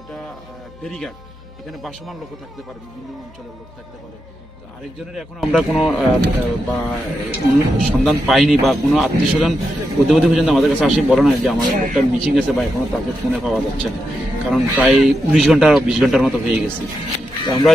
একটা ফেরিঘাট, এখানে বাসমান লোক থাকতে পারে, বিভিন্ন অঞ্চলের লোক থাকতে পারে। তো আরেকজনের এখন আমরা কোনো বা সন্ধান পাইনি, বা কোনো আত্মীয় স্বজন প্রতিবেদী পর্যন্ত আমাদের কাছে আসি বলে না যে আমাদের একটা মিচিং আছে, বা এখনো তাকে ফোনে পাওয়া যাচ্ছে না, কারণ প্রায় 19 ঘন্টা 20 ঘন্টার মতো হয়ে গেছে। তো আমরা